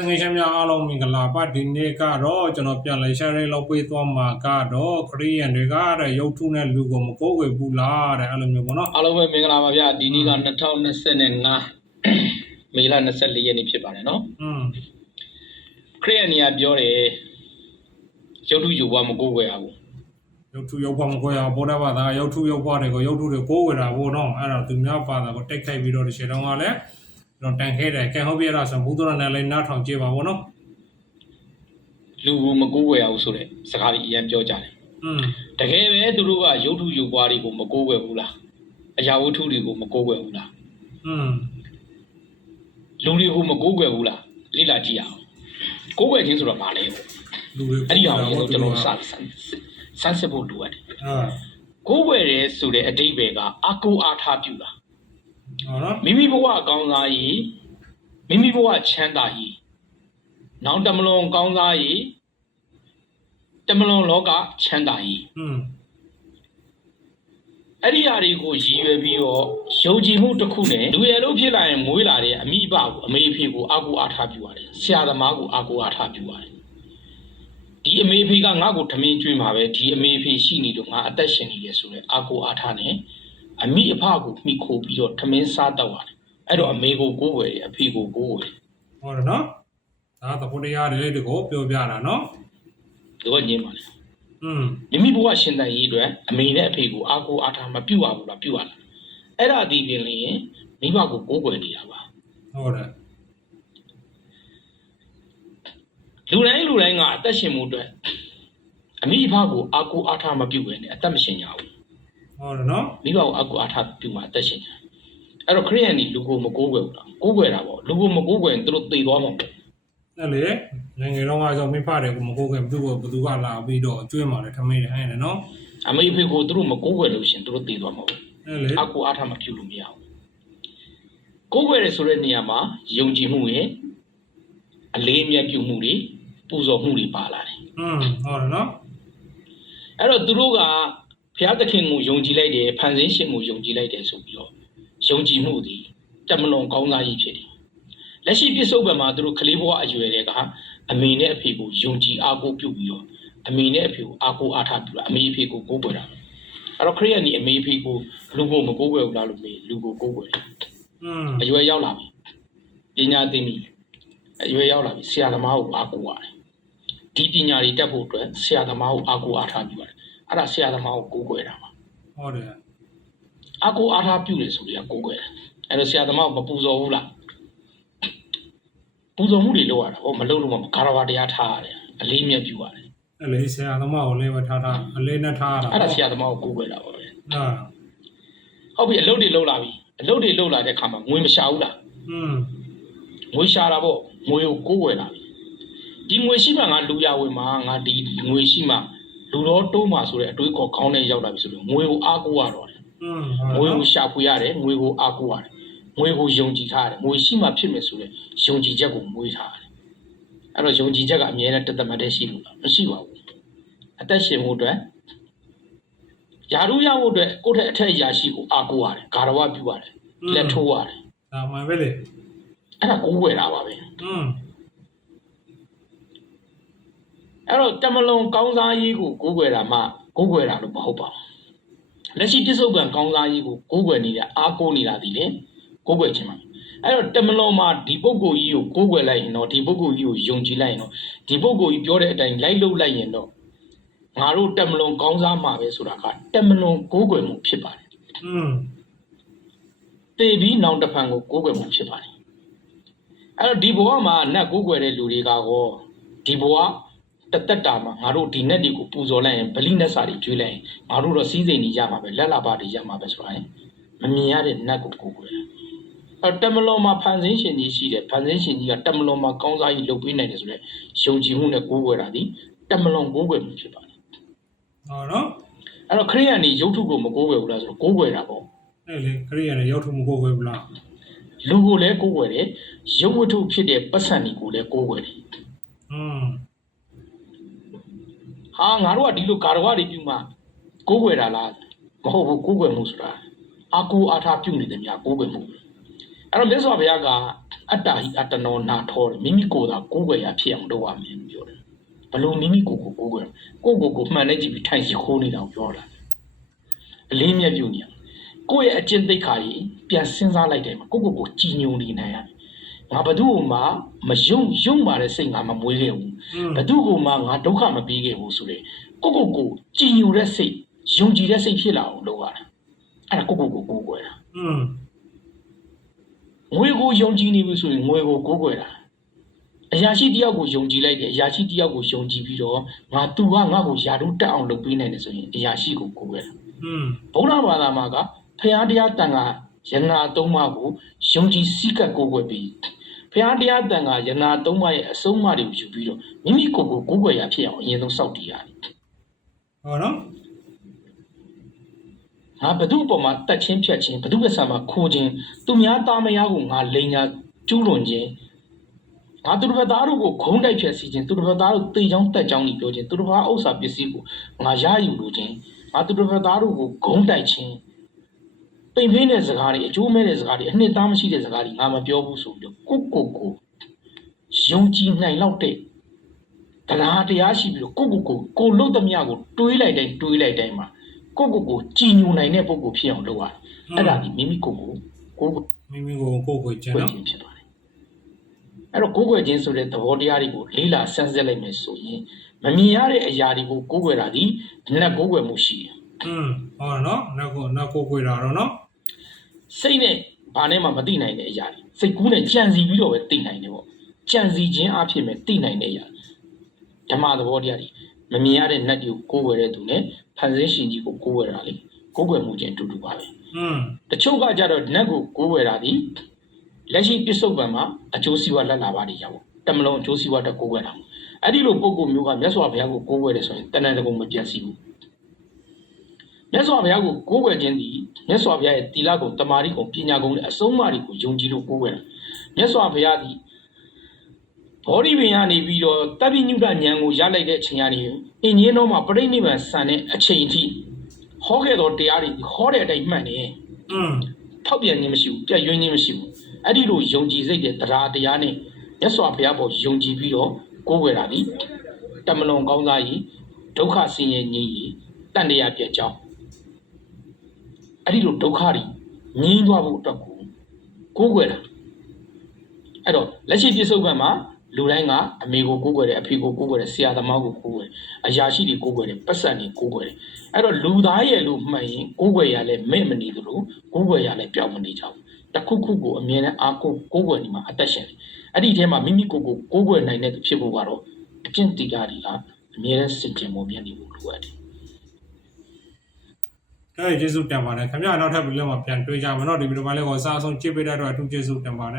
တငယ်ချင်းများအားလုံးမင်္ဂလာပါဒီနေ့ကတော့ကျွန်တော်ပြန်လဲ share လေးလုပ်ပေးသွားမှာကတော့ခရီးရန်တွေကတဲ့ရုပ်ထုနဲ့လူကိုမကိုးကွယ်ဘူးလားတဲ့အဲ့လိုမျိုးပေါ့နော်အားလုံးပဲမင်္ဂလာပါဗျာဒီနေ့က2025မေလ24ရက်နေ့ဖြစ်ပါတယ်နော်อืมခရစ်ယာန်ကြီးကပြောတယ်ရုပ်ထုယူဘွားမကိုးကွယ်ရဘူးရုပ်ထုရုပ်ဘွားမကိုးရဘူးဗုဒ္ဓဘာသာရုပ်ထုရုပ်ဘွားတွေကိုရုပ်ထုတွေကိုးကွယ်တာပေါ့နော်အဲ့တော့သူများဘာသာကိုတိတ်ခိုက်ပြီးတော့ဒီချိန်တုန်းကလည်း ကျွန်တော်တန်ခဲတယ်ကဲဟုတ်ပြီအဲ့ဒါဆိုဘုဒ္ဓရနဲ့လည်းနားထောင်ကြည့်ပါဘောနော် လူကိုမကိုးကွယ်ရဘူးဆိုတဲ့စကားကြီးအရင်ပြောကြတယ် อืม တကယ်ပဲသူတို့ကရုပ်ထုယူဘွားတွေကိုမကိုးကွယ်ဘူးလားအရာဝတ္ထုတွေကိုမကိုးကွယ်ဘူးလား อืม လူတွေကိုမကိုးကွယ်ဘူးလားလေ့လာကြည့်အောင်ကိုးကွယ်ခြင်းဆိုတော့ဘာလဲပေါ့ လူတွေ အဲ့ဒီအောင်ကိုကျွန်တော်စစမ်းစမ်းစစ်ဖို့လိုအပ်တယ် အာ ကိုးကွယ်တယ်ဆိုတဲ့အတိတ်ပဲကအကိုအားထားပြုတာ ဟောနော် မိမိဘဝကောင်းစားရေးမိမိဘဝချမ်းသာရေးနောက်တမလွန်ကောင်းစားရေးတမလွန်လောကချမ်းသာရေးอืมအဲ့ဒီအရာတွေကိုရည်ရွယ်ပြီးတော့ယုံကြည်မှုတစ်ခုနဲ့လူရယ်လို့ဖြစ်လာရင်မွေးလာတဲ့အမိဘကိုအမေအဖေကိုအာကိုအားထားပြုရတယ်ဆရာသမားကိုအာကိုအားထားပြုရတယ်ဒီအမေအဖေကငါ့ကိုထမင်းကျွေးမှာပဲဒီအမေအဖေရှိနေတော့ငါအသက်ရှင်နေရဆိုတော့အာကိုအားထားနေ အမိအဖကိုမိခိုးပြီးတော့ထမင်းစားတော့ရတယ်အဲ့တော့အမေကိုကိုးဝယ်တယ်အဖေကိုကိုးဝယ်တယ်ဟောတယ်နော်ဒါသဘောတရားတွေလေးတွေကိုပြောပြတာနော်သူကညင်းပါလေอืมမိမိဘဝရှင်သန်ရေးအတွက်အမေနဲ့အဖေကိုအာကိုအားထားမပြုတ်ရဘူးလားပြုတ်ရလားအဲ့ဒါဒီပြင်လျင်မိဘကိုကိုးကွယ်နေတာပါဟုတ်တယ်လူတိုင်းလူတိုင်းကအသက်ရှင်မှုအတွက်အမိအဖကိုအာကိုအားထားမပြုတ်ပဲနဲ့အသက်မရှင်ကြဘူး ဟုတ်တယ်နော်မိဘကိုအာကိုအားထားပြုတ်မှအသက်ရှင်ကြအဲ့တော့ခရိယန်ဒီလူကိုမကိုးကွယ်ဘူးလားကိုးကွယ်တာပေါ့လူကိုမကိုးကွယ်ရင်သူတို့သေသွားမှာပေါ့အဲ့လေငယ်ငယ်တော့ကဆိုမိဖတွေကိုမကိုးခင်ဘသူကဘသူကလာပြီးတော့ကျွေးမှလည်းထမင်းတယ်ဟဲ့တယ်နော်အမေအဖေကိုသူတို့မကိုးကွယ်လို့ရှရင်သူတို့သေသွားမှာပေါ့အဲ့လေအာကိုအားထားမပြုတ်လို့မရဘူးကိုးကွယ်ရဆိုတဲ့နေရာမှာယုံကြည်မှုရဲ့အလေးအမြတ်ပြုမှုတွေပူဇော်မှုတွေပါလာတယ်อืมဟုတ်တယ်နော်အဲ့တော့သူတို့က ဘုရားသခင်ကိုယုံကြည်လိုက်တယ်ဖန်ဆင်းရှင်ကိုယုံကြည်လိုက်တယ်ဆိုပြီးတော့ယုံကြည်မှုဒီတမလွန်ကောင်းစားကြီးဖြစ်တယ်လက်ရှိပြစ္ဆုတ်ဘက်မှာသူတို့ကလေးဘဝအရွယ်တွေကအမေနဲ့အဖေကိုယုံကြည်အားကိုးပြုပြီးတော့အမေနဲ့အဖေကိုအားကိုးအားထားပြုတာအမေအဖေကိုကိုးကွယ်တာအဲ့တော့ခရိယန်ဒီအမေအဖေကိုလူကိုမကိုးကွယ်ဘူးလားလို့မေးလူကိုကိုးကွယ်တယ်อืมအရွယ်ရောက်လာပြီပညာသိပြီအရွယ်ရောက်လာပြီဆရာသမားကိုအားကိုးရတယ်ဒီပညာတွေတက်ဖို့အတွက်ဆရာသမားကိုအားကိုးအားထားပြုရတယ် အဲ့ဒါဆရာသမားကိုကိုးကွယ်တာပါဟုတ်တယ်အားကိုးအားထားပြုတယ်ဆိုရင်ကိုးကွယ်တယ်အဲ့တော့ဆရာသမားကိုမပူဇော်ဘူးလားပူဇော်မှုတွေလုပ်ရတာဟောမလုပ်လို့မကာရဝတရားထားရတယ်အလေးမြတ်ပြုရတယ်အဲ့လေဆရာသမားကိုလေးပဲထားထားအလေးနဲ့ထားရတာအဲ့ဒါဆရာသမားကိုကိုးကွယ်တာပါပဲအာဟုတ်ပြီအလုပ်တွေလုပ်လာပြီအလုပ်တွေလုပ်လာတဲ့ခါမှာငွေမရှာဘူးလားอืมငွေရှာတာပေါ့ငွေကိုကိုးဝယ်လာပြီဒီငွေရှိမှငါလူရဝင်မှာငါဒီငွေရှိမှ လူတော်တိုးမှာဆိုတဲ့အတွေးခေါ်ကောင်းတဲ့ရောက်လာပြီဆိုလို့ငွေကိုအားကိုးရတော့တယ်ငွေကိုရှာဖွေရတယ်ငွေကိုအားကိုးရတယ်ငွေကိုယုံကြည်ထားရတယ်ငွေရှိမှဖြစ်မယ်ဆိုတဲ့ယုံကြည်ချက်ကိုမွေးထားရတယ်အဲ့တော့ယုံကြည်ချက်ကအမြဲတမ်းတသမတ်တည်းရှိလို့မရှိပါဘူးအသက်ရှင်ဖို့အတွက်ယာရုရဖို့အတွက်ကိုယ့်ထက်အထက်ရာရှိကိုအားကိုးရတယ်ဂါရဝပြုရတယ်လက်ထိုးရတယ်ဒါမှန်ပဲလေအဲ့ဒါကိုးဝယ်တာပါပဲอืม အဲ့တော့တမလွန်ကောင်းစားရေးကိုကိုးကွယ်တာမှကိုးကွယ်တာလို့မဟုတ်ပါဘူးလက်ရှိပြစ္ဆုတ်ကံကောင်းစားရေးကိုကိုးကွယ်နေတာအားကိုးနေတာဒီလေကိုးကွယ်ခြင်းပါအဲ့တော့တမလွန်မှာဒီပုဂ္ဂိုလ်ကြီးကိုကိုးကွယ်လိုက်ရင်တော့ဒီပုဂ္ဂိုလ်ကြီးကိုယုံကြည်လိုက်ရင်တော့ဒီပုဂ္ဂိုလ်ကြီးပြောတဲ့အတိုင်းလိုက်လုပ်လိုက်ရင်တော့ငါတို့တမလွန်ကောင်းစားမှာပဲဆိုတာကတမလွန်ကိုးကွယ်မှုဖြစ်ပါတယ်อืมတေပြီးနောင်တစ်ဖန်ကိုကိုးကွယ်မှုဖြစ်ပါတယ်အဲ့တော့ဒီဘဝမှာနတ်ကိုးကွယ်တဲ့လူတွေကကောဒီဘဝ တသက်တာမှာငါတို့ဒီနတ်တွေကိုပူဇော်လိုက်ရင်ဗလိနတ်စာတွေကျွေးလိုက်ရင်ငါတို့တော့စီးစိမ်နေကြမှာပဲလက်လာပါတွေရမှာပဲဆိုတာရင်မမြင်ရတဲ့နတ်ကိုကိုးကွယ်တယ်အဲ့တမလွန်မှာဖန်ဆင်းရှင်ကြီးရှိတယ်ဖန်ဆင်းရှင်ကြီးကတမလွန်မှာကောင်းစားကြီးလုပ်ပေးနိုင်တယ်ဆိုတော့ယုံကြည်မှုနဲ့ကိုးကွယ်တာဒီတမလွန်ကိုးကွယ်မှုဖြစ်ပါတယ်ဟောနော်အဲ့တော့ခရိယန်ဒီရုပ်ထုကိုမကိုးကွယ်ဘူးလားဆိုတော့ကိုးကွယ်တာပေါ့အဲ့လေခရီးရနဲ့ရောက်ထုမကိုးခွဲဘူးလားလူကိုလည်းကိုးကွယ်တယ်ရုပ်ဝတ္ထုဖြစ်တဲ့ပတ်စံဒီကိုလည်းကိုးကွယ်တယ်อืม ဟာငါတို့ကဒီလိုကာရဝတွေပြုမှကိုးကွယ်တာလားမဟုတ်ဘူးကိုးကွယ်မှုဆိုတာအာကိုအားထားပြုနေတယ်များကိုးကွယ်မှုအဲ့တော့မြတ်စွာဘုရားကအတ္တဟိအတ္တနောနာထောတယ်မိမိကိုယ်သာကိုယ်ွယ်ရဖြစ်အောင်လုပ်ရမယ်လို့ပြောတယ်ဘလို့မိမိကိုယ်ကိုကိုယ်ွယ်ကိုယ့်ကိုယ်ကိုမှန်နေကြည့်ပြီးထိုင်စီခိုးနေတာကိုပြောတာအလေးမြတ်ပြုနေရကိုယ့်ရဲ့အကျင့်သိက္ခာကြီးပြန်စဉ်းစားလိုက်တယ်မှာကိုယ့်ကိုယ်ကိုကြည်ညိုနေနိုင်ရတယ် ငါဘသူ့ကိုမှမယုံယုံပါတဲ့စိတ်ငါမမွေးခဲ့ဘူး อืม ဘသူ့ကိုမှငါဒုက္ခမပေးခဲ့ဘူးဆိုတဲ့ကိုယ့်ကိုယ်ကိုကြည်ညိုတဲ့စိတ်ယုံကြည်တဲ့စိတ်ဖြစ်လာအောင်လုပ်ရတာအဲ့ဒါကိုယ့်ကိုယ်ကိုကိုယ်ွယ်တာ อืม ငွေကိုယုံကြည်နေပြီဆိုရင်ငွေကိုကိုးကွယ်တာအရာရှိတယောက်ကိုယုံကြည်လိုက်တယ်အရာရှိတယောက်ကိုယုံကြည်ပြီးတော့ငါသူကငါ့ကိုယာတို့တက်အောင်လုပ်ပေးနိုင်တယ်ဆိုရင်အရာရှိကိုကိုးကွယ်တာ อืม ဗုဒ္ဓဘာသာမှာကဖျားတရားတန်ခါယန္နာသုံးပါးကိုယုံကြည်စိတ်ကပ်ကိုးကွယ်ပြီး ဖျားတရားတန်ခါယန္နာသုံးပါးရဲ့အဆုံးအမတွေကိုယူပြီးတော့မိမိကိုယ်ကိုကိုးကွယ်ရဖြစ်အောင်အရင်ဆုံးစောင့်တည်ရတယ်ဟောနော်ငါဘသူ့အပေါ်မှာတက်ချင်းဖြတ်ချင်းဘသူ့ကဆာမှာခိုးခြင်းသူများသားမယားကိုငါလိန်ညာကျူးလွန်ခြင်းငါသူတစ်ပတ်သားတို့ကိုခုံးတိုက်ဖြတ်စီခြင်းသူတစ်ပတ်သားတို့တေချောင်းတက်ချောင်းကြီးပြောခြင်းသူတစ်ပတ်ဥစ္စာပစ္စည်းကိုငါရယူလိုခြင်းငါသူတစ်ပတ်သားတို့ကိုဂုံးတိုက်ခြင်း ပိန်ဖိတဲ့စကားတွေအကျိုးမဲ့တဲ့စကားတွေအနှစ်သားမရှိတဲ့စကားတွေငါမပြောဘူးဆိုပြီးတော့ကိုကိုကိုယုံကြည်နိုင်လောက်တဲ့တရားတရားရှိပြီးတော့ကိုကိုကိုကိုလုတ်သမျှကိုတွေးလိုက်တိုင်းတွေးလိုက်တိုင်းမှာကိုယ့်ကိုယ်ကိုကြည်ညိုနိုင်တဲ့ပုံကိုဖြစ်အောင်လုပ်ရတယ်။အဲ့ဒါဒီမိမိကိုယ်ကိုကိုယ်ကိုမိမိကိုကိုယ်ကိုကျန်ကိုယ်နော်ခြင်းဖြစ်ပါတယ်။အဲ့တော့ကိုယ်ကိုယ်ချင်းဆိုတဲ့သဘောတရားတွေကိုလေးလာဆန်းစစ်လိုက်မယ်ဆိုရင်မမြင်ရတဲ့အရာတွေကိုကိုယ်ကိုယ်တာဒီနက်ကိုယ်ကိုယ်မှုရှိတယ်อืมဟောနော်နောက်ကိုနောက်ကိုကိုတာတော့နော်။ စိတ်နဲ့ဘာနဲ့မှမသိနိုင်တဲ့အရာတွေစိတ်ကူးနဲ့ကြံစီပြီးတော့ပဲသိနိုင်တယ်ပေါ့။ကြံစီခြင်းအဖြစ်ပဲသိနိုင်တဲ့အရာဓမ္မသဘောတရားတွေမမြင်ရတဲ့နတ်တွေကိုကိုယ်ကိုယ်တဲ့သူနဲ့ဖန်ဆင်းရှင်ကြီးကိုကိုယ်ကိုယ်တာလေကိုယ်ကိုယ်မှုချင်းအတူတူပါပဲ။อืมတချို့ကကြတော့နတ်ကိုကိုးဝယ်တာဒီလက်ရှိပြစ္ဆုတ်ပံမှာအကျိုးစီးပွားလက်လာပါနေကြပေါ့တမလုံးအကျိုးစီးပွားတက်ကိုးဝယ်တာအဲ့ဒီလိုပုံကိုမျိုးကမြတ်စွာဘုရားကိုကိုးဝယ်တယ်ဆိုရင်တဏ္ဍတကုံမပြတ်စီဘူး မြတ်စွာဘုရားကိုကိုးဝယ်ခြင်းဒီမြတ်စွာဘုရားရဲ့တီလာကုံတမာရီကုံပညာကုံနဲ့အဆုံးအမတွေကိုယုံကြည်လို့ကိုးဝယ်တာမြတ်စွာဘုရားဒီဘောဓိပင်ကနေပြီးတော့တပိညုတဉာဏ်ကိုရလိုက်တဲ့အချိန်ကနေအင်းကြီးတော်မှာပြိဋိနိဗ္ဗာန်ဆန်တဲ့အချိန်အထိဟောခဲ့တော်တရားတွေဟောတဲ့အတိုင်းမှန်တယ်อืมထောက်ပြန်ခြင်းမရှိဘူးပြည့်ရွှင်းခြင်းမရှိဘူးအဲ့ဒီလိုယုံကြည်စိတ်တဲ့တရားတရားနဲ့မြတ်စွာဘုရားပေါ်ယုံကြည်ပြီးတော့ကိုးကွယ်တာဒီတမလွန်ကောင်းစားကြီးဒုက္ခဆင်းရဲငြိမ်းကြီးတန်တရားပြည့်ကြောင်း အဲ့ဒီလိုဒုက္ခတွေငြိမ်းသွားဖို့အတွက်ကိုကိုးကွယ်တာအဲ့တော့လက်ရှိပြစ္ဆုတ်ဘက်မှာလူတိုင်းကအမေကိုကိုးကွယ်တယ်အဖေကိုကိုးကွယ်တယ်ဆရာသမားကိုကိုးကွယ်တယ်အရာရှိတွေကိုးကွယ်တယ်ပတ်စံတွေကိုးကွယ်တယ်အဲ့တော့လူသားရဲ့လို့မှတ်ရင်ကိုးကွယ်ရလဲမဲ့မနေသလိုကိုးကွယ်ရလဲပျောက်မနေကြဘူးတစ်ခုခုကိုအမြဲတမ်းအားကိုးကိုးကွယ်နေမှာအသက်ရှင်တယ်အဲ့ဒီထဲမှာမိမိကိုယ်ကိုကိုးကွယ်နိုင်တဲ့သူဖြစ်ဖို့ကတော့အကျင့်တရားတွေကအမြဲတမ်းစင်ကြယ်မှုမြတ်နေဖို့လိုအပ်တယ် အဲ့ဒီကျေးဇူးတင်ပါတယ်ခင်ဗျာနောက်ထပ်ဗီဒီယိုမှာပြန်တွေ့ကြမယ်နော်ဒီဗီဒီယိုမှာလည်းကိုအစားအဆုံးကြည့်ပေးတဲ့အတွက်အထူးကျေးဇူးတင်ပါတယ်